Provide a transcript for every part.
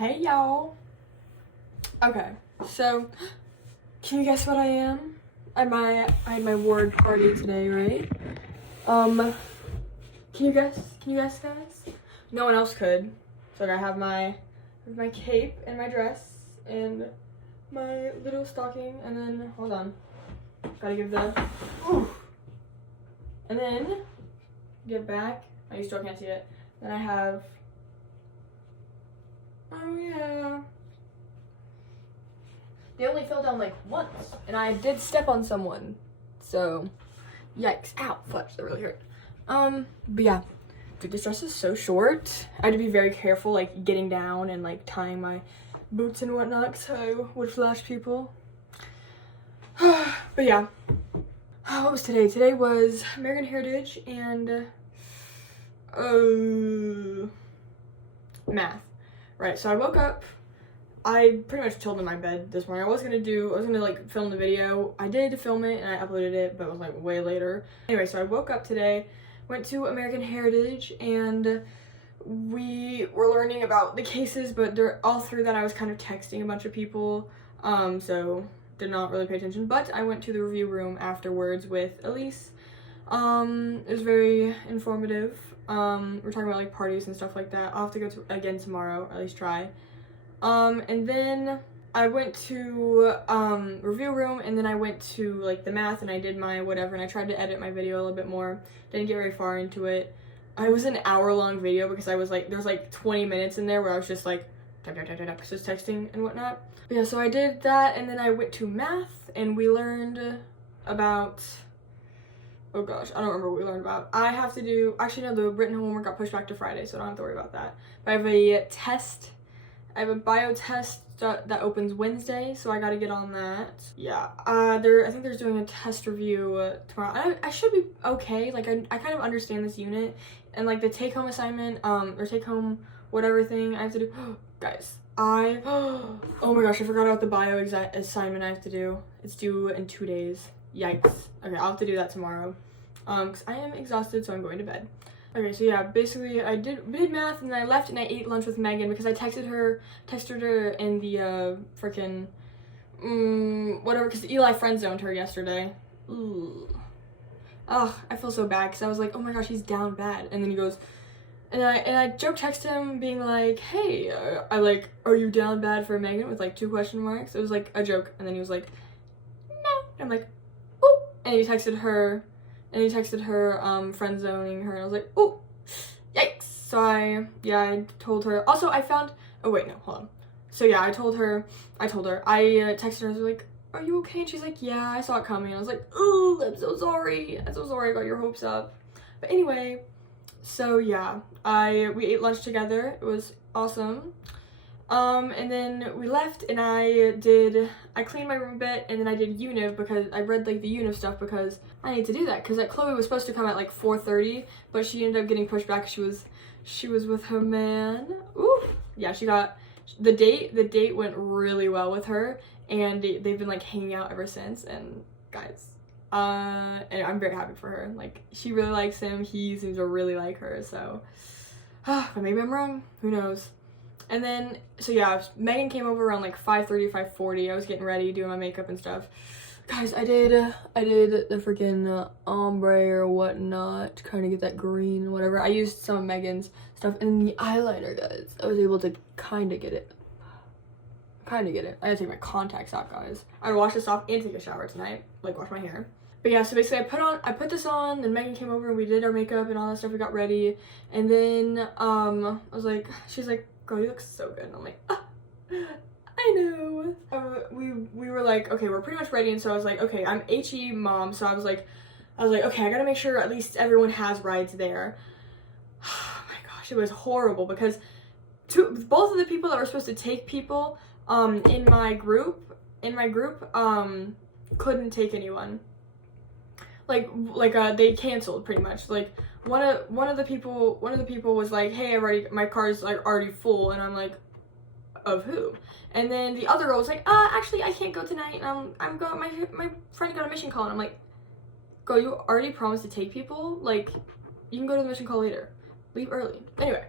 Hey y'all. Okay, so can you guess what I am? I had my ward party today, right? Can you guess? Can you guess, guys? No one else could. So I have my cape and my dress and my little stocking, and then hold on. Gotta give the and then get back. Oh, you still can't see it. Then I have, oh yeah, they only fell down like once, and I did step on someone, so yikes. Ow, fudge, that really hurt. But yeah, dude, this dress is so short. I had to be very careful, like getting down and like tying my boots and whatnot, so I would flash people. But yeah, what was today? Today was American Heritage and math. Right, so I woke up. I pretty much chilled in my bed this morning. I was gonna like film the video. I did film it and I uploaded it, but it was like way later. Anyway, so I woke up today, went to American Heritage, and we were learning about the cases, but all through that I was kind of texting a bunch of people, so did not really pay attention. But I went to the review room afterwards with Elise. It was very informative. We're talking about like parties and stuff like that. I'll have to go to again tomorrow, or at least try. And then I went to review room, and then I went to like the math, and I did my whatever, and I tried to edit my video a little bit more. Didn't get very far into it. It was an hour-long video because I was like, there's like 20 minutes in there where I was just like just texting and whatnot. But yeah, so I did that, and then I went to math, and we learned about, oh gosh, I don't remember what we learned about. I have to do, actually no, the written homework got pushed back to Friday, so I don't have to worry about that. But I have a test. I have a bio test that opens Wednesday, so I gotta get on that. Yeah, I think there's doing a test review tomorrow. I should be okay. Like, I kind of understand this unit, and like the take-home assignment, or take-home whatever thing I have to do. Guys, oh my gosh, I forgot about the bio assignment I have to do. It's due in 2 days. Yikes. Okay, I'll have to do that tomorrow. Because I am exhausted, so I'm going to bed. Okay, so yeah, basically I did math, and then I left and I ate lunch with Megan because I texted her in the freaking whatever, because Eli friend zoned her yesterday. Ooh. Ugh, I feel so bad because I was like, oh my gosh, he's down bad. And then he goes, and I joke text him being like, hey, are you down bad for Megan with like 2 question marks? It was like a joke, and then he was like, no. And I'm like, ooh. And he texted her friend zoning her, and I was like, oh, yikes. So I told her. Also, I found, oh wait, no, hold on. So yeah, I told her, I texted her, I was like, are you okay? And she's like, yeah, I saw it coming. And I was like, oh, I'm so sorry. I got your hopes up. But anyway, so yeah, we ate lunch together. It was awesome. And then we left, and I cleaned my room a bit, and then I did UNIV because I read like the UNIV stuff because I need to do that because Chloe was supposed to come at like 4:30, but she ended up getting pushed back. She was with her man. Ooh, yeah, she got the date went really well with her, and they've been like hanging out ever since. And guys, and I'm very happy for her. Like, she really likes him. He seems to really like her. So, but maybe I'm wrong. Who knows? And then, so yeah, Megan came over around like 5:30, 5:40. I was getting ready, doing my makeup and stuff. Guys, I did the freaking ombre or whatnot to kind of get that green or whatever. I used some of Megan's stuff, and the eyeliner, guys, I was able to kind of get it. I had to take my contacts out, guys. I wash this off and take a shower tonight, like wash my hair. But yeah, so basically I put this on, and Megan came over and we did our makeup and all that stuff. We got ready, and then she's like, girl, you look so good. And I'm like, I know. We were like, okay, we're pretty much ready. And so I was like, okay, I'm HE mom. So I was like, okay, I gotta make sure at least everyone has rides there. Oh my gosh, it was horrible because both of the people that were supposed to take people in my group couldn't take anyone. They canceled pretty much. Like, one of the people was like, hey, my car's like already full, and I'm like, of who? And then the other girl was like, actually I can't go tonight, and my friend got a mission call, and I'm like, girl, you already promised to take people, like, you can go to the mission call later, leave early. Anyway,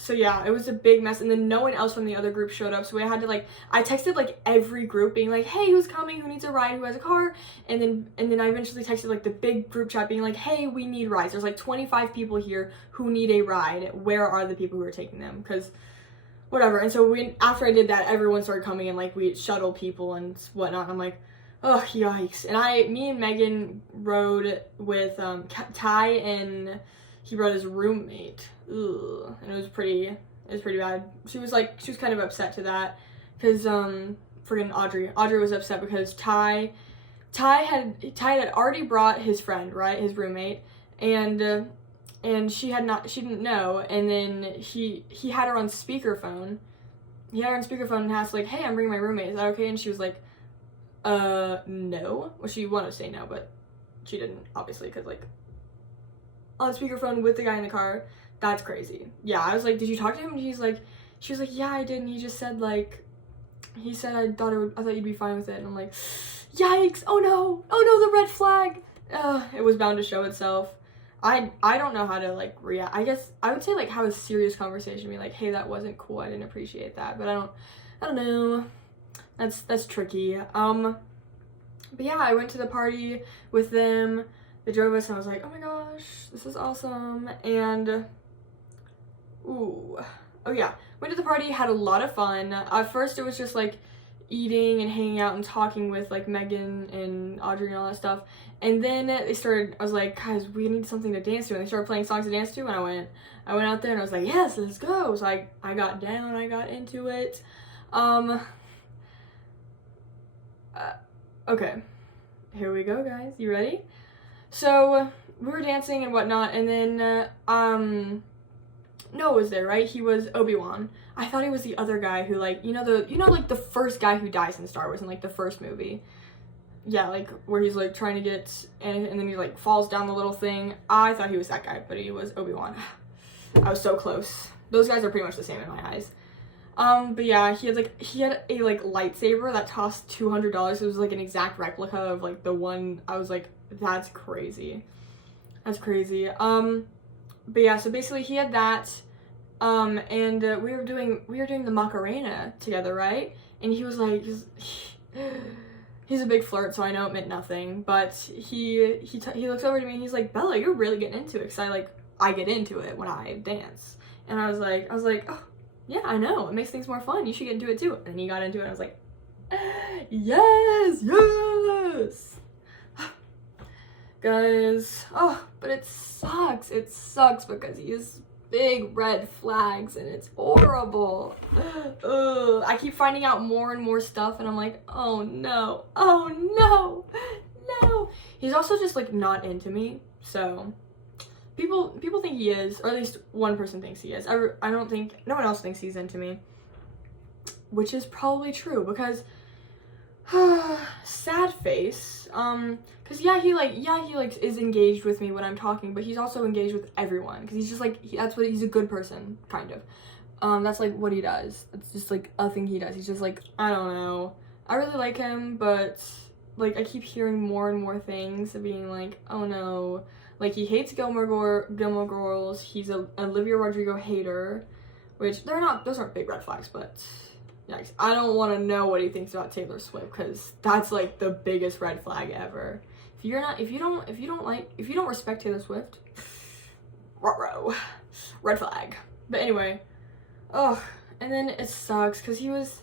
so yeah, it was a big mess, and then no one else from the other group showed up, so we had to like, I texted like every group being like, hey, who's coming, who needs a ride, who has a car, and then I eventually texted like the big group chat being like, hey, we need rides, there's like 25 people here who need a ride, where are the people who are taking them, because whatever. And so after I did that, everyone started coming, and like we shuttle people and whatnot, and I'm like, oh, yikes. And me and Megan rode with Ty, and he brought his roommate. Ugh. And it was pretty bad. She was kind of upset to that, because friggin' Audrey was upset because Ty had already brought his friend, right, his roommate, and she didn't know, and then he had her on speakerphone. He had her on speakerphone and asked like, hey, I'm bringing my roommate, is that okay? And she was like, no. Well, she wanted to say no, but she didn't, obviously, because like on speakerphone with the guy in the car, that's crazy. Yeah, I was like, did you talk to him? And she was like, yeah, I did, and he just said like, he said I thought you'd be fine with it, and I'm like, yikes, oh no, the red flag. It was bound to show itself. I don't know how to like react. I guess I would say like have a serious conversation, be like, hey, that wasn't cool, I didn't appreciate that, but I don't know. That's tricky. But yeah, I went to the party with them. They drove us, and I was like, oh my gosh, this is awesome. And oh yeah, went to the party, had a lot of fun. At first it was just like eating and hanging out and talking with like Megan and Audrey and all that stuff, and then I was like, guys, we need something to dance to, and they started playing songs to dance to, and I went out there and I was like, yes, let's go. So I got down, I got into it. Okay, here we go, guys. You ready? So we were dancing and whatnot, and then Noah was there, right? He was Obi-Wan. I thought he was the other guy who like, like the first guy who dies in Star Wars in like the first movie. Yeah, like where he's like trying to get, and then he like falls down the little thing. I thought he was that guy, but he was Obi-Wan. I was so close. Those guys are pretty much the same in my eyes. But yeah, he had a like lightsaber that cost $200. It was like an exact replica of like the one. I was like, that's crazy. That's crazy. But yeah, so basically he had that, and we were doing the Macarena together, right? And he was like, he's a big flirt, so I know it meant nothing, but he looks over to me and he's like, Bella, you're really getting into it, because I get into it when I dance. And I was like, oh, yeah, I know, it makes things more fun, you should get into it too. And then he got into it, and I was like, yes. Guys, but it sucks because he has big red flags, and it's horrible. I keep finding out more and more stuff, and I'm like, oh no. He's also just like not into me, so people think he is, or at least one person thinks he is. I don't think, no one else thinks he's into me, which is probably true, because sad face, because he is engaged with me when I'm talking, but he's also engaged with everyone, because he's just like, he's a good person, kind of. That's like what he does. It's just like a thing he does. He's just like, I don't know, I really like him, but like I keep hearing more and more things of being like, oh no, like he hates Gilmore Girls, he's an Olivia Rodrigo hater, which those aren't big red flags, but yikes. I don't want to know what he thinks about Taylor Swift, because that's like the biggest red flag ever. If you don't respect Taylor Swift, ruh-roh, red flag. But anyway, and then it sucks because I was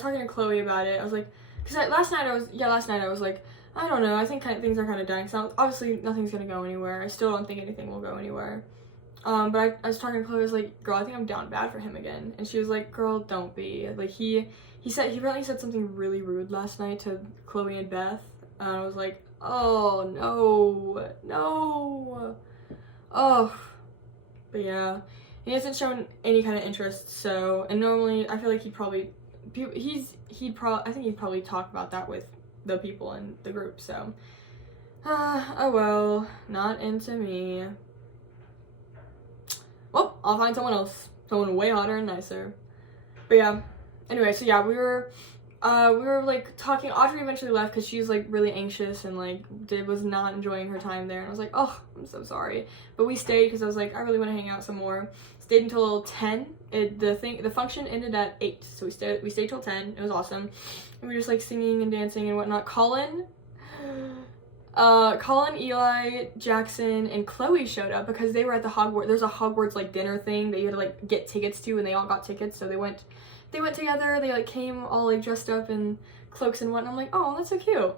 talking to Chloe about it. I was like, last night I was like, I don't know, I think things are kind of dying. So obviously nothing's gonna go anywhere. I still don't think anything will go anywhere. But I was talking to Chloe, I was like, girl, I think I'm down bad for him again. And she was like, girl, don't be. Like, he apparently said something really rude last night to Chloe and Beth. And I was like, oh, no. Oh. But yeah, he hasn't shown any kind of interest, so, and normally, I feel like I think he'd probably talk about that with the people in the group, so. Oh well, not into me. Well, I'll find someone else. Someone way hotter and nicer. But yeah. Anyway, so yeah, we were we were like talking. Audrey eventually left because she was like really anxious and like was not enjoying her time there. And I was like, oh, I'm so sorry. But we stayed because I was like, I really want to hang out some more. Stayed until 10. The function ended at 8, so we stayed till 10. It was awesome. And we were just like singing and dancing and whatnot. Colin, Eli, Jackson, and Chloe showed up because they were at the Hogwarts. There's a Hogwarts like dinner thing that you had to like get tickets to, and they all got tickets, so they went together. They like came all like dressed up in cloaks and whatnot. I'm like, oh, that's so cute.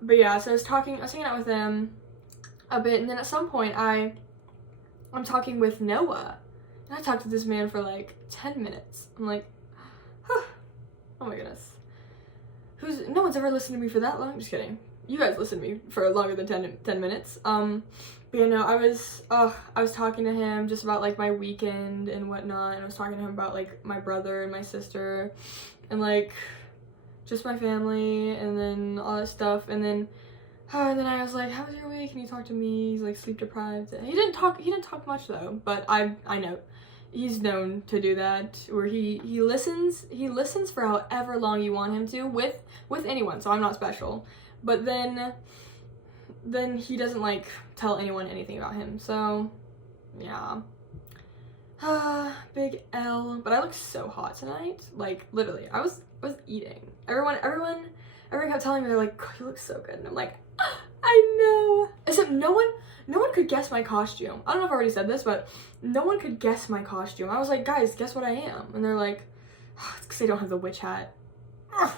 But yeah, so I was hanging out with them a bit, and then at some point I'm talking with Noah, and I talked to this man for like 10 minutes. I'm like, huh. Oh my goodness. No one's ever listened to me for that long. Just kidding. You guys listened to me for longer than 10 minutes. But you know, I was talking to him just about like my weekend and whatnot, and I was talking to him about like my brother and my sister and like just my family and then all that stuff. And then I was like, how was your week? And he talked to me. He's like sleep deprived. He didn't talk much though, but I know he's known to do that, where he listens for however long you want him to with anyone, so I'm not special. But then he doesn't like tell anyone anything about him. So yeah. Big L. But I look so hot tonight. Like literally, I was eating. Everyone kept telling me, they're like, oh, you look so good. And I'm like, I know. Except no one could guess my costume. I don't know if I already said this, but no one could guess my costume. I was like, guys, guess what I am? And they're like, oh, it's because I don't have the witch hat. Ugh.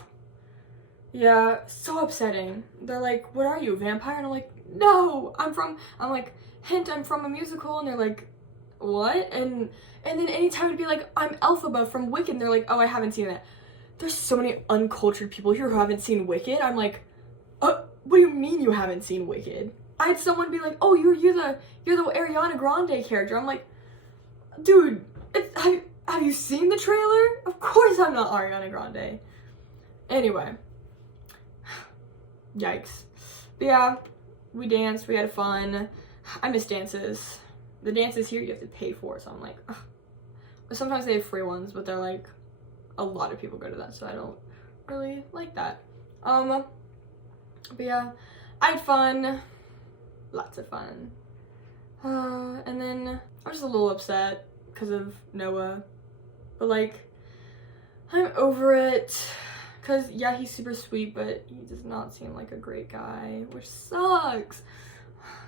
Yeah, so upsetting. They're like, what are you, a vampire? And I'm like, no, I'm like, hint, I'm from a musical. And they're like, what? And then anytime it'd be like, I'm Elphaba from Wicked. And they're like, oh, I haven't seen that. There's so many uncultured people here who haven't seen Wicked. I'm like, what do you mean you haven't seen Wicked? I had someone be like, oh, you're the Ariana Grande character. I'm like, dude, have you seen the trailer? Of course I'm not Ariana Grande. Anyway. Yikes. But yeah, we danced, we had fun. I miss dances. The dances here you have to pay for, so I'm like, ugh. Sometimes they have free ones, but they're like, a lot of people go to that, so I don't really like that. But yeah, I had fun. Lots of fun. And then I was just a little upset because of Noah. But like, I'm over it. Because, yeah, he's super sweet, but he does not seem like a great guy, which sucks.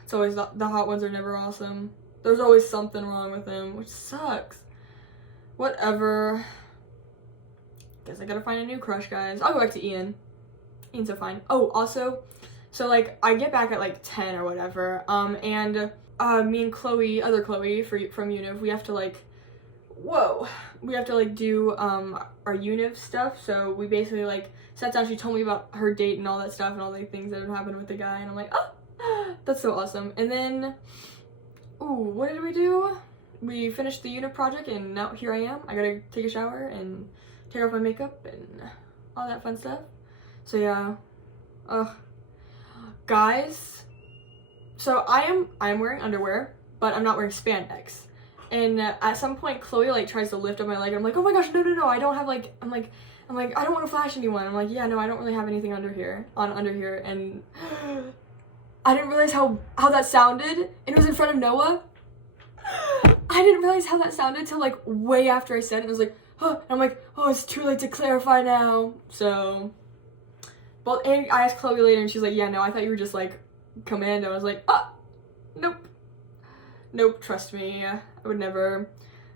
It's always, the hot ones are never awesome. There's always something wrong with him, which sucks. Whatever. Guess I gotta find a new crush, guys. I'll go back to Ian. Ian's so fine. Oh, also, so, like, I get back at, like, 10 or whatever, and me and Chloe, other Chloe from Univ, we have to, like, do our Univ stuff. So we basically like sat down, she told me about her date and all that stuff and all the things that had happened with the guy, and I'm like, oh, that's so awesome. And then what did we do? We finished the Univ project, and now here I am. I gotta take a shower and take off my makeup and all that fun stuff. So yeah. Guys, so I am wearing underwear, but I'm not wearing spandex. And at some point, Chloe like tries to lift up my leg, and I'm like, oh my gosh, no, I don't have like, I'm like, I don't want to flash anyone. I'm like, yeah, no, I don't really have anything under here, and I didn't realize how that sounded. It was in front of Noah. I didn't realize how that sounded till like way after I said it. It was like, huh, and I'm like, oh, it's too late to clarify now. So, but and I asked Chloe later, and she's like, yeah, no, I thought you were just like commando. I was like, nope, trust me, I would never.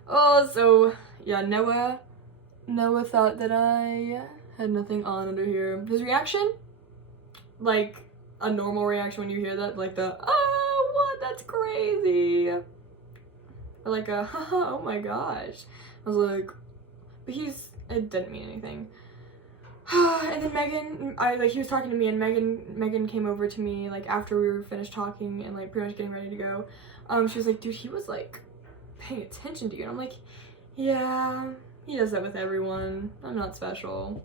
Oh, so yeah, Noah thought that I had nothing on under here. His reaction, like a normal reaction when you hear that, like the, oh, what, that's crazy. Or like a, haha, oh my gosh. I was like, but it didn't mean anything. And then Megan, he was talking to me, and Megan came over to me, like, after we were finished talking and, like, pretty much getting ready to go. She was like, dude, he was, like, paying attention to you. And I'm like, yeah, he does that with everyone. I'm not special.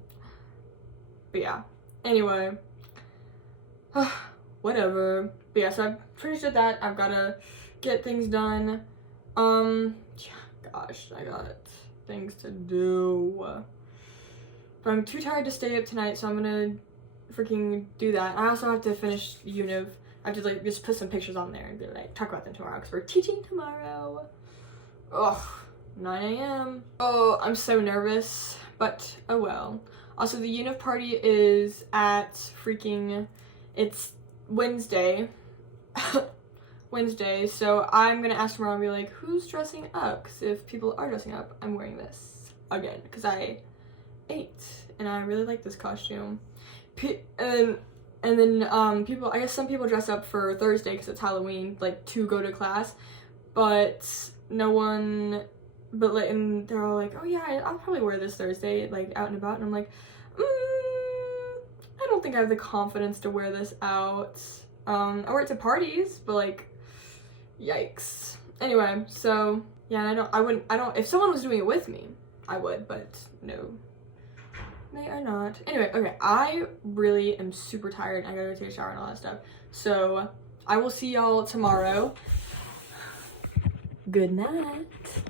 But yeah. Anyway. Whatever. But yeah, so I finished at that. I've gotta get things done. Yeah, gosh, I got things to do. But I'm too tired to stay up tonight, so I'm gonna freaking do that. I also have to finish Univ. I have to like just put some pictures on there and be like, talk about them tomorrow because we're teaching tomorrow. Ugh, 9 a.m. Oh, I'm so nervous, but oh well. Also, the Univ party is at freaking, it's Wednesday. Wednesday, so I'm gonna ask tomorrow and be like, who's dressing up? Because if people are dressing up, I'm wearing this again because I ate and I really like this costume. And then people, I guess some people dress up for Thursday because it's Halloween, like to go to class, but no one, but like, and they're all like, oh yeah, I'll probably wear this Thursday, like out and about, and I'm like, I don't think I have the confidence to wear this out. I wear it to parties, but like, yikes. Anyway, so yeah, if someone was doing it with me, I would, but no. They are not. Anyway, okay, I really am super tired. I gotta go take a shower and all that stuff. So, I will see y'all tomorrow. Good night.